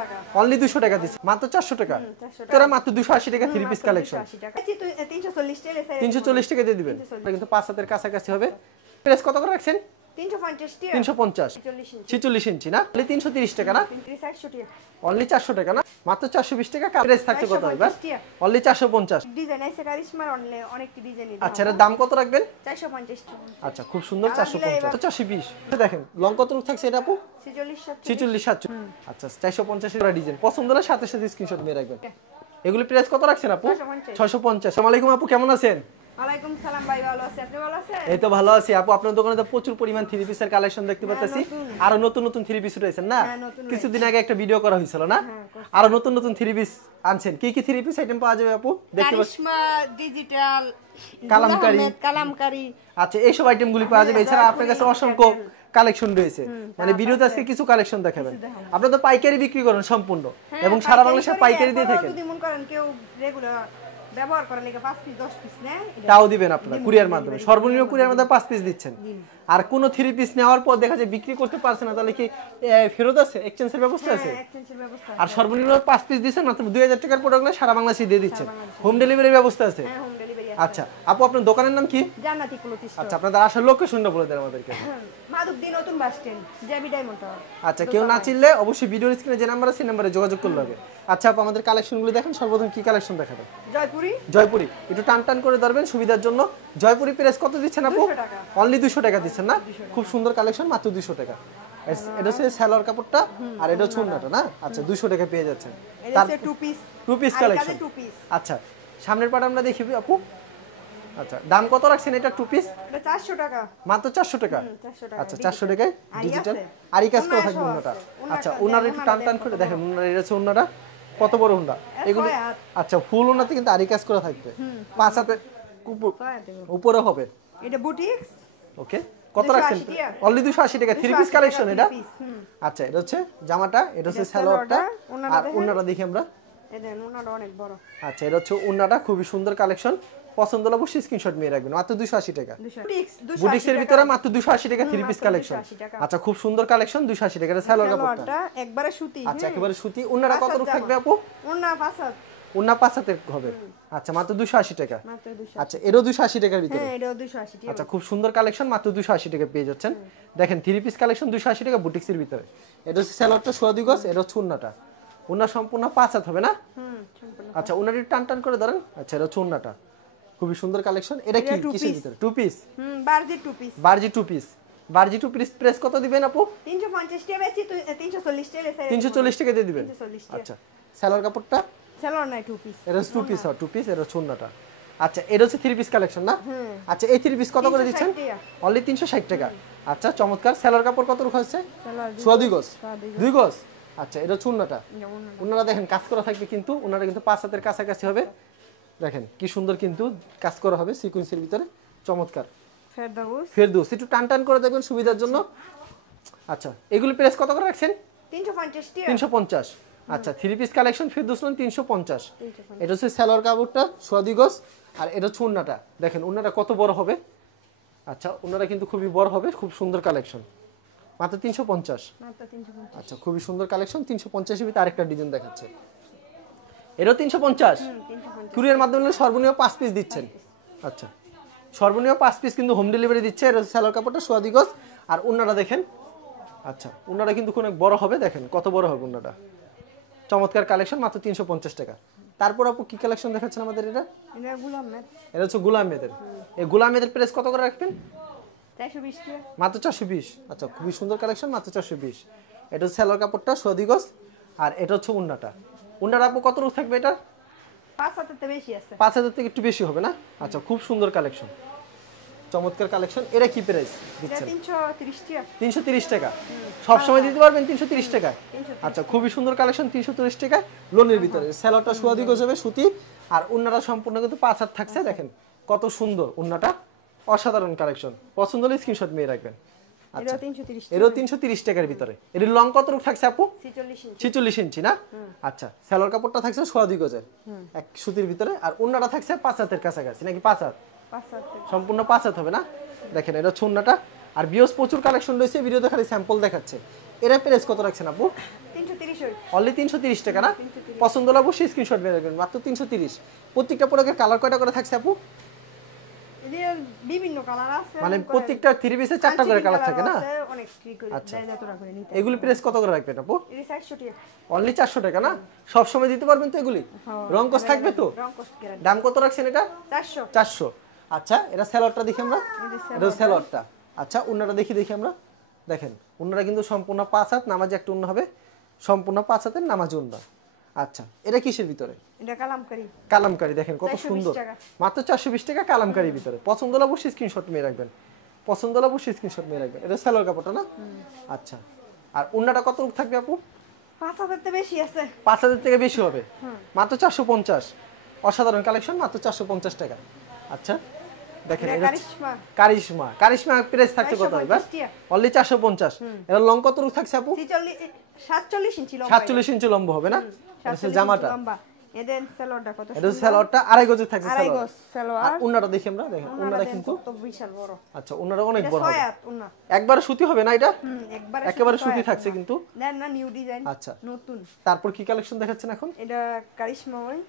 টাকা। অনলি 200 টাকা দিচ্ছি, মাত্র 400 টাকা। তোরা মাত্র 280 টাকা থ্রি পিস কালেকশন। 340 টাকা। 340 টাকা দিয়ে দিবেন, কিন্তু 5 হাতের কাছাকাছি হবে। প্রাইস কত করে রাখছেন? 350 টাকা। 350, 46 ইঞ্চি না? অনলি 330 টাকা না? 400 টাকা। অনলি 400 টাকা না? মাত্র 420 টাকা। প্রাইস থাকছে কত এবার? অনলি 450। ডিজাইন আছে কারিশমার অনেকটি ডিজাইন। আচ্ছা, এর দাম কত রাখবেন? 450 টাকা। আচ্ছা, খুব সুন্দর। 450, 420। দেখেন লং কত থাকছে এটা আপু? 46 47। আচ্ছা, 450 এর ডিজাইন পছন্দ হলে সাথে সাথে স্ক্রিনশট নিয়ে রাখবেন। এগুলো প্রাইস কত রাখছেন আপু? 650। আসসালামু আলাইকুম আপু, কেমন আছেন? ওয়ালাইকুম সালাম ভাই, ভালো আছি। আপনি ভালো আছেন? এই তো ভালো আছি আপু। আপনার দোকানে তো প্রচুর পরিমাণ থ্রি পিসের কালেকশন দেখতে পাচ্ছি। আরো নতুন নতুন থ্রি পিস রয়েছেন না? কিছুদিন আগে একটা ভিডিও করা হয়েছিল না? আরো নতুন নতুন থ্রি পিস আনছেন। কি কি থ্রি পিস আইটেম পাওয়া যাবে আপু? দেখতে পাচ্ছি কারিশমা ডিজিটাল, কালামকারী। আচ্ছা, এইসব আইটেমগুলি পাওয়া যাবে। এছাড়া আপনার কাছে অসংখ্য কালেকশন রয়েছে, মানে ভিডিওতে আজকে কিছু কালেকশন দেখাবেন। আপনারা তো পাইকারি বিক্রি করেন সম্পূর্ণ এবং সারা বাংলাদেশে পাইকারি দিয়ে থাকেন। যদি মন করেন কেউ রেগুলার ব্যবহার করার লাগে 5 পিস 10 পিস নেয়, তাও দিবেন আপনারা কুরিয়ার মাধ্যমে। সর্বনিম্ন কুরিয়ার মাধ্যমে 5 পিস দিচ্ছেন। আর কোন থ্রি পিস নেওয়ার পর দেখা যায় বিক্রি করতে পারছে না, তাহলে কি ফেরত আছে? এক্সচেঞ্জের ব্যবস্থা আছে? এক্সচেঞ্জের ব্যবস্থা। আর সর্বনিম্ন 5 পিস দিচ্ছেন, মাত্র 2000 টাকার প্রোডাক্ট সারা বাংলাদেশে দিয়ে দিচ্ছেন। হোম ডেলিভারির ব্যবস্থা আছে? হ্যাঁ, হোম ডেলিভারি আছে। আচ্ছা আপু, আপনার দোকানের নাম কি? জান্নাতি ক্লথ স্টোর। আচ্ছা, আপনাদের আসার লোকেশনটা বলে দেন আমাদেরকে। মাধবদী নতুন bus stand, JB diamond tower. আচ্ছা, কেউ না চিনলে অবশ্যই ভিডিওর স্ক্রিনে যে নাম্বার আছে সেই নম্বরে যোগাযোগ করলে হবে। আচ্ছা আপু, আমাদের কালেকশনগুলো দেখেন। সর্বপ্রথম কি কালেকশন দেখাবেন? জয়পুরি। একটু টান টান করে ধরবেন সুবিধার জন্য। জয়পুরি প্রাইস কত দিচ্ছেন আপু? 200 টাকা। অনলি 200 টাকা দিচ্ছেন না? খুব সুন্দর কালেকশন, মাত্র 200 টাকা। এটা হচ্ছে সালোয়ার কাপড়টা, আর এটা হচ্ছে ওড়নাটা না? আচ্ছা, 200 টাকা পেয়ে যাচ্ছেন। এটা হচ্ছে টু পিস কালেকশন। আচ্ছা, সামনের পার্ট আমরা দেখি আপু। আচ্ছা, দাম কত রাখছেন এটা টু পিস? এটা 400 টাকা। মাত্র 400 টাকা। 400 টাকা। আচ্ছা, 400 টাকায় ডিজিটাল আরি কাজ করা থাকবে ওন্নাটা। আচ্ছা, ওন্নার একটু টান টান করে দেখেন। ওন্নার এটা হচ্ছে ওন্নাটা কত বড় ওন্না এগুলো। আচ্ছা, ফুল ওন্নাতে কিন্তু আরি কাজ করা থাকবে। 5 হাতে উপরে হবে। এটা বুটিক। ওকে, কত রাখছেন? অনলি 280 টাকা। থ্রি পিস কালেকশন এটা। আচ্ছা, এটা হচ্ছে জামাটা, এটা হচ্ছে সালোয়ারটা, আর ওন্নাটা দেখি আমরা। এটা ওন্নাটা অনেক বড়। আচ্ছা, এটা হচ্ছে ওন্নাটা, খুবই সুন্দর কালেকশন। পছন্দ হলে অবশ্যই স্ক্রিনশট নিয়ে রাখবেন। মাত্র 280 টাকা। বুটিক্সের ভিতরে মাত্র 280 টাকা থ্রি পিস কালেকশন। আচ্ছা, খুব সুন্দর কালেকশন। 280 টাকা সালোয়ার কাপড়টা একবারে সুতি। আচ্ছা, একেবারে সুতি। ওন্নাটা কত রূপ থাকবে আপু? ওন্না 5 হাত। ওন্না 5 হাতের হবে। আচ্ছা, মাত্র 280 টাকা। মাত্র 280। আচ্ছা, এরও 280 টাকার ভিতরে। হ্যাঁ, এটাও 280 টাকা। আচ্ছা, খুব সুন্দর কালেকশন, মাত্র 280 টাকা পেয়ে যাচ্ছেন। দেখেন, থ্রি পিস কালেকশন 280 টাকা বুটিক্সের ভিতরে। এটা হচ্ছে সালোয়ারটা সোয়াদি গজ, এটা হচ্ছে ওন্নাটা। ওন্না সম্পূর্ণ 5 হাত হবে না? সম্পূর্ণ। আচ্ছা, ওন্নাটি টান টান করে ধরেন। আচ্ছা, এটা হচ্ছে ওন্নাটা, খুবই সুন্দর কালেকশন। এটা কি কিসের ভিতরে? Two piece. বারজি টু পিস। বারজি টু পিস। বারজি টু পিস প্রেস কত দিবেন আপু? 350 টাকা বেচি, 340 টাকা। 340 টাকা দিয়ে দিবেন। 340 টাকা। আচ্ছা, সালোয়ার কাপড়টা? সালোয়ার নাই, টু পিস। এটা টু পিস, টু পিস। এটা চুন্নাটা। আচ্ছা, এটা হচ্ছে থ্রি পিস কালেকশন না? আচ্ছা, এই থ্রি পিস কত করে দিচ্ছেন? অনলি 360 টাকা। আচ্ছা, চমৎকার। সালোয়ার কাপড় কত রকম আছে? সোয়া 2 গজ। 2 গজ। আচ্ছা, এটা চুন্নাটা। ওনারা দেখেন কাজ করা থাকবে, কিন্তু ওনারা কিন্তু 5 হাতের কাছাকাছি হবে। দেখেন কি সুন্দর কিন্তু কাজ করা হবে সিকোয়েন্সের ভিতরে। চমৎকার। ফেরদৌস একটু টান টান করে দেখবেন সুবিধার জন্য। আচ্ছা, এগুলো প্রাইস কত করে রাখছেন? 350 টাকা। 350। আচ্ছা, থ্রি পিস কালেকশন ফেরদৌস 350। এটা হচ্ছে সালোয়ার কাপড়টা সোয়া 2 গজ, আর এটা হচ্ছে ওন্নাটা। দেখেন ওন্নাটা কত বড় হবে। আচ্ছা, ওন্নাটা কিন্তু খুবই বড় হবে। খুব সুন্দর কালেকশন, মাত্র 350। আচ্ছা, খুবই সুন্দর কালেকশন। 350 এর ভিতরে আরেকটা ডিজাইন দেখাচ্ছে, এটাও 350। কুরিয়ার মাধ্যমে সর্বনিম্ন 5 পিস দিচ্ছেন। আচ্ছা, সর্বনিম্ন 5 পিস কিন্তু হোম ডেলিভারি দিচ্ছে। এটা হচ্ছে সালোয়ার কাপড়টা সোয়া 2 গজ, আর ওন্নাটা দেখেন। আচ্ছা, ওন্নাটা কিন্তু অনেক বড় হবে। দেখেন কত বড় হবে ওন্নাটা। চমৎকার কালেকশন, মাত্র 350 টাকা। তারপর আপু কি কালেকশন দেখাচ্ছেন আমাদের? এটা এটা হচ্ছে গুলামেদের। এই গুলামেদের প্রাইস কত করে রাখবেন? 420 টাকা। মাত্র 420। আচ্ছা, খুবই সুন্দর কালেকশন, মাত্র 420। এটা হচ্ছে সালোয়ার কাপড়টা সোয়া 2 গজ, আর এটা হচ্ছে ওন্নাটা। ওন্নাটা আপু কত রূপ থাকবে এটা? 5 হাতের থেকে বেশি আছে। 5 হাজার থেকে একটু বেশি হবে না? আচ্ছা, খুব সুন্দর কালেকশন, চমৎকার কালেকশন। এটা কি প্রাইস দিচ্ছেন? 330 টাকা। 330 টাকা। সব সময় দিতে পারবেন 330 টাকা? আচ্ছা, খুবই সুন্দর কালেকশন। 330 টাকা লোনের ভিতরে। সালোয়ারটা সোয়া 2 গজ হবে সুতি, আর ওন্নাটা সম্পূর্ণ কিন্তু 5 হাত থাকছে। দেখেন কত সুন্দর ওন্নাটা, অসাধারণ কালেকশন। পছন্দ হলে স্ক্রিনশট নিয়ে রাখবেন। আচ্ছা, এরও 330 টাকার ভিতরে। এর লং কত রূপ থাকছে আপু? 46 ইঞ্চি না? আচ্ছা, সালোয়ার কাপড়টা থাকছে সোয়া 2 গজের এক সুতির ভিতরে, আর ওন্নাটা থাকছে 5 হাতের কাছাকাছি নাকি 5 হাত? সম্পূর্ণ 5 হাত হবে না? দেখেন এটা হচ্ছে ওন্নাটা। আর বিয়স প্রচুর কালেকশন রয়েছে, ভিডিওতে খালি স্যাম্পল দেখাচ্ছে। এর প্রাইস কত রাখছেন আপু? 330 হই। অনলি 330 টাকা না? পছন্দ হলে অবশ্যই স্ক্রিনশট মেরে রাখবেন, মাত্র 330। প্রত্যেকটা প্রোডাক্টের কালার কয়টা করে থাকছে আপু? এদের বিভিন্ন কালার আছে, মানে প্রত্যেকটা থ্রি পিসে 4টা করে কালার থাকে না? অনেক ঠিক করে যতটা করে নিতে। এগুলি প্রাইস কত করে রাখবেন আপু? এটা 400 টাকা। অনলি 400 টাকা না? সব সময় দিতে পারবেন তো এগুলি? রং কস থাকবে তো? রং কস গ্যারান্টি। দাম কত রাখছেন এটা? 400। 400। আচ্ছা, এটা সেলরটা দেখি আমরা। এটা সেলরটা। আচ্ছা, উন্নাটা দেখি আমরা। দেখেন, উন্নাটা কিন্তু সম্পূর্ণ 5 হাত, নামাজে একটা উন্না হবে। সম্পূর্ণ 5 হাতের নামাজে উন্না। আচ্ছা, এটা কিসের ভিতরে? এটা কালামকারী। কালামকারী, দেখেন কত সুন্দর। মাত্র 420 টাকা কালামকারীর ভিতরে। পছন্দ হলে অবশ্যই স্ক্রিনশট নিয়ে রাখবেন। পছন্দ হলে অবশ্যই স্ক্রিনশট নিয়ে রাখবেন। এটা সেলর কাপড়টা না? আচ্ছা। আর উন্নাটা কত থাকবে আপু? 5000 থেকে বেশি আছে। 5000 থেকে বেশি হবে। মাত্র 450। অসাধারণ কালেকশন, মাত্র 450 টাকা। আচ্ছা, দেখেন এটা কারিশমা। কারিশমা প্রাইস থাকছে কত এবার? অনলি 450। এর লং কত থাকছে আপু? 47 ইঞ্চি লম্বা। 47 ইঞ্চি লম্বা হবে না? এটা জামাটা। এদের সেলরটা কত সুন্দর। এটা সেলরটা আড়াই গজে থাকছে সেলর। আড়াই গজ সেলর। উন্নাটা দেখি আমরা, দেখেন উন্নাটা কিন্তু কত বিশাল বড়। আচ্ছা, উন্নাটা অনেক বড় হবে। 6 হাত উন্না। একবারে সুতি হবে না এটা? একবারে সুতি থাকছে কিন্তু। না নিউ ডিজাইন। আচ্ছা, নতুন। তারপর কি কালেকশন দেখাচ্ছেন এখন? এটা কারিশমা হয়।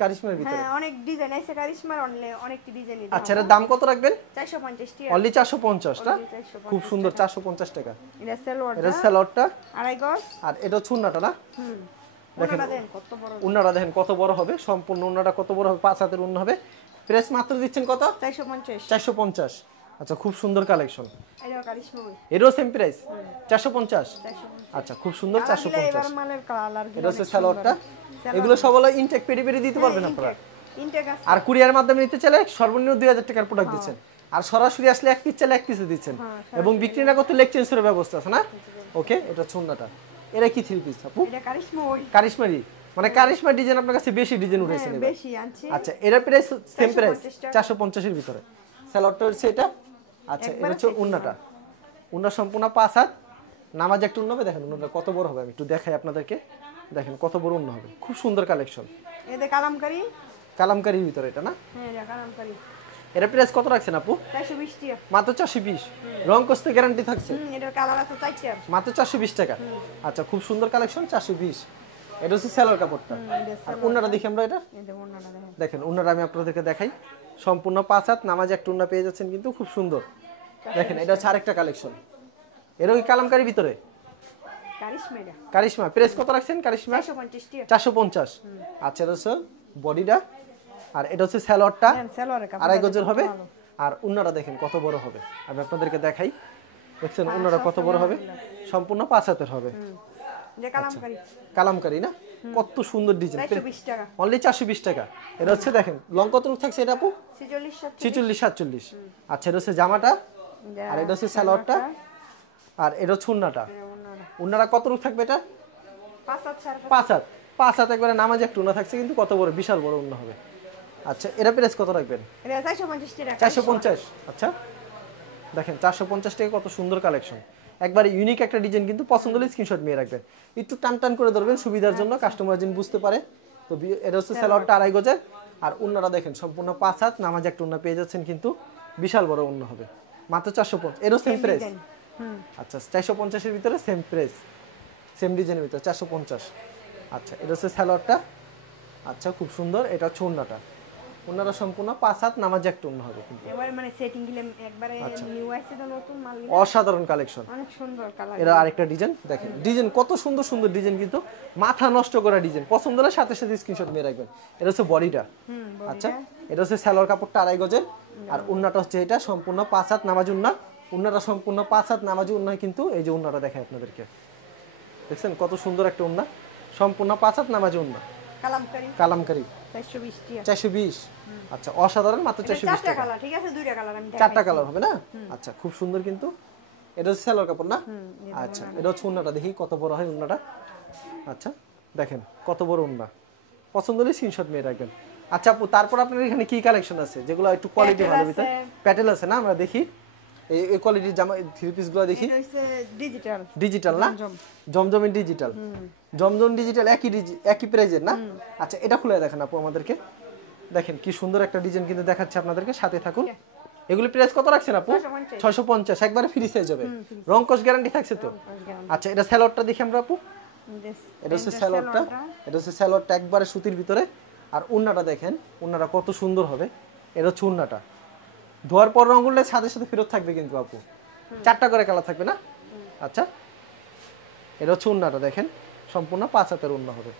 কারিশমার ভিতরে। হ্যাঁ, অনেক ডিজাইন আছে কারিশমার, অনেকটি ডিজাইন আছে। আচ্ছা, এর দাম কত রাখবেন? 450 টাকা। অনলি 450 টা? খুব সুন্দর, 450 টাকা। এটা সেলরটা। এটা সেলরটা আড়াই গজ। আর এটা চুন্নাটা না? দেখেন কত বড়। উন্নাটা দেখেন কত বড় হবে, সম্পূর্ণ উন্নাটা কত বড় হবে, 5 হাতের উন্না হবে। প্রাইস মাত্র দিচ্ছেন কত? 450। 450। আচ্ছা, খুব সুন্দর কালেকশন। এটা কারিশমা হয়। এরও সেম প্রাইস 450। আচ্ছা, খুব সুন্দর 450। এবার মালের কালার এটা হচ্ছে সেলরটা। এগুলো সব হলো ইনটেক পেডি দিতে পারবেন আপনারা। ইনটেক আছে। আর কুরিয়ার মাধ্যমে নিতে চাইলে সর্বনিম্ন 2000 টাকার প্রোডাক্ট দিচ্ছেন। আর সরাসরি আসলে এক পিস চাইলে এক পিসে দিচ্ছেন। এবং বিক্রি না করতে এক্সচেঞ্জের ব্যবস্থা আছে না? ওকে, এটা চুন্নাটা। এরা কি থ্রি পিস আপু? এটা কারিশমা হয়। কারিশমারি, মানে কারিশমা ডিজাইন আপনার কাছে বেশি ডিজাইন উঠেছেন এবার? বেশি আনছি। আচ্ছা, এর প্রাইস সেম প্রাইস 450 এর ভিতরে। সেলরটা হচ্ছে এটা। আচ্ছা, এটা হচ্ছে উন্নাটা। উন্না সম্পূর্ণ 5 হাত, নামাজ একটা উন্না হবে। দেখেন উন্নাটা কত বড় হবে, আমি একটু দেখাই আপনাদেরকে। দেখেন কত বড় উন্না হবে, খুব সুন্দর কালেকশন। এটা কালামকারী। কালামকারীর ভিতরে এটা না? হ্যাঁ, এটা কালামকারী। এর প্রাইস কত রাখছেন আপু? 420 টাকা। মাত্র 420। রং কস্তে গ্যারান্টি থাকছে। এটা কালার আছে 4টা। মাত্র 420 টাকা। আচ্ছা, খুব সুন্দর কালেকশন, 420। এটা হচ্ছে সেলর কাপড়টা। আর উন্নাটা দেখি আমরা এটা। এটা উন্নাটা দেখেন। দেখেন উন্নাটা আমি আপনাদেরকে দেখাই। সম্পূর্ণ 5 হাত, নামাজে একটা উন্না পেয়ে যাচ্ছেন কিন্তু, খুব সুন্দর। দেখেন এটা হচ্ছে আরেকটা কালেকশন। এরও কি কালামকারীর ভিতরে? কারিশমা। প্রাইস কত রাখছেন কারিশমা? 450। আচ্ছা, এটা হচ্ছে বডিটা। আর এটা হচ্ছে সেলরটা, আড়াই গজের হবে। আর উন্নাটা দেখেন কত বড় হবে, আমি আপনাদেরকে দেখাই। দেখছেন উন্নাটা কত বড় হবে, সম্পূর্ণ 5 হাতের হবে। কালামকারী না? কত সুন্দর ডিজাইন। অনলি 420 টাকা। এটা হচ্ছে দেখেন লং কত থাকছে এটা আপু? 46 47। আচ্ছা, এটা হচ্ছে জামাটা। আর এটা হচ্ছে সেলরটা। আর এটা হচ্ছে উন্নাটা। উন্নাটা কত থাকবে এটা? 5 হাত। 5 হাত একবারে নামাজে একটা উন্না থাকছে কিন্তু, কত বড়, বিশাল বড় উন্না হবে। আচ্ছা, এরা প্রাইস কত রাখবেন? 450। আচ্ছা, দেখেন 450 টাকা, কত সুন্দর কালেকশন। একবার ইউনিক একটা ডিজাইন কিন্তু, পছন্দ হলে স্ক্রিনশট নিয়ে রাখবেন। একটু টান করে ধরবেন সুবিধার জন্য, কাস্টমার যেন বুঝতে পারে। তো এটা হচ্ছে সেলরটা আড়াই গজের। আর উন্নাটা দেখেন সম্পূর্ণ 5 হাত, নামাজে একটা উন্না পেয়ে যাচ্ছেন কিন্তু, বিশাল বড় উন্না হবে। মাত্র 450। এরও সেম প্রাইস। আচ্ছা, 450 এর ভিতরে সেম প্রাইস, সেম ডিজাইনের ভিতরে 450। আচ্ছা, এটা হচ্ছে সেলরটা। আচ্ছা, খুব সুন্দর। এটা হচ্ছে উন্নাটা। উন্নাটা সম্পূর্ণ 5 হাত, নামাজে একটা উন্না হবে কিন্তু। এবারে মানে সেটিং দিলে একবারে নিউ আসছে তো, নতুন মাল। অসাধারণ কালেকশন, অনেক সুন্দর কালার। এরা আরেকটা ডিজাইন দেখেন, ডিজাইন কত সুন্দর সুন্দর ডিজাইন কিন্তু, মাথা নষ্ট করা ডিজাইন। পছন্দ হলে সাথে সাথে স্ক্রিনশট নিয়ে রাখবেন। এটা হচ্ছে বডিটা। আচ্ছা, এটা হচ্ছে সেলর কাপড়টা আড়াই গজের। আর উন্নাটা হচ্ছে এটা সম্পূর্ণ 5 হাত নামাজ উন্না। উন্নাটা সম্পূর্ণ 5 হাত নামাজি উন্না কিন্তু। এই যে উন্নাটা দেখাই আপনাদেরকে, দেখছেন কত সুন্দর একটা উন্না, সম্পূর্ণ 5 হাত নামাজি উন্না। কালামকারী 420। আচ্ছা, অসাধারণ, মাত্র 420 টাকা। ঠিক আছে, দুইটা কালার আমি দেখাই। 4টা কালার হবে না? আচ্ছা, খুব সুন্দর কিন্তু। এটা হচ্ছে সেলর কাপড় না? আচ্ছা, এটা হচ্ছে উন্নাটা, দেখি কত বড় হয় উন্নাটা। আচ্ছা, দেখেন কত বড় উন্না, পছন্দ হলে স্ক্রিনশট নিয়ে রাখবেন। আচ্ছা আপু, তারপর আপনার এখানে কি কালেকশন আছে যেগুলো একটু কোয়ালিটি ভালো ভিতরে? প্যাটেল আছে না? আমরা দেখি এই কোয়ালিটির জামা থ্রি পিস গুলো দেখি। এটা হচ্ছে ডিজিটাল। ডিজিটাল না? জমজমের ডিজিটাল। জমজম ডিজিটাল একই প্রাইজের না? আচ্ছা, এটা খুলে দেখেন আপু আমাদেরকে। দেখেন কি সুন্দর একটা ডিজাইন কিন্তু দেখাচ্ছে আপনাদেরকে, সাথে থাকুন। এগুলি প্রাইস কত রাখছেন আপু? 650। একবারে ফ্রি সাইজ হবে, রং কস গ্যারান্টি থাকছে তো? আচ্ছা, এটা সেলরটা দেখি আমরা আপু। এটা হচ্ছে স্যালোয়ারটা, এটা হচ্ছে স্যালোয়ারটা একবারে সুতির ভিতরে। আর ওন্নাটা দেখেন, ওন্নাটা কত সুন্দর হবে। এটা হচ্ছে ওন্নাটা, ধোয়ার পর রং উঠলে সাথে সাথে ফেরত থাকবে কিন্তু আপু, 4টা করে কালার থাকবে না। আচ্ছা, এটা হচ্ছে ওন্নাটা দেখেন, সম্পূর্ণ 5 হাতের ওন্না হবে।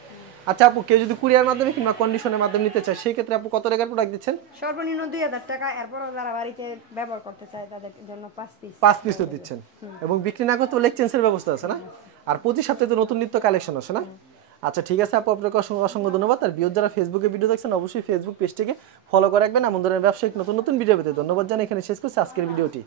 আচ্ছা আপু, কেউ যদি কুরিয়ার মাধ্যমে কিংবা কন্ডিশনের মাধ্যমে নিতে চায়, সেই ক্ষেত্রে আপু কত টাকার প্রোডাক্ট দিচ্ছেন? সর্বনিম্ন 2000 টাকা, এরপর যারা বাড়িতে ব্যবহার করতে চায় তাদের জন্য 5 পিস 5 পিসও দিচ্ছেন। এবং বিক্রি না করতে হলে এক্সচেঞ্জের ব্যবস্থা আছে না? আর প্রতি সপ্তাহে তো নতুন নিত্য কালেকশন আসে না? আচ্ছা ঠিক আছে আপু, আপনাকে অসংখ্য অসংখ্য ধন্যবাদ। আর ভিউয়ার যারা ফেসবুকে ভিডিও দেখছেন, অবশ্যই ফেসবুক পেজটিকে ফলো করে রাখবেন। এমন ধরনের ব্যবসায়িক নতুন নতুন ভিডিও পেতে ধন্যবাদ জানাই এখানে শেষ করছি আজকের ভিডিওটি।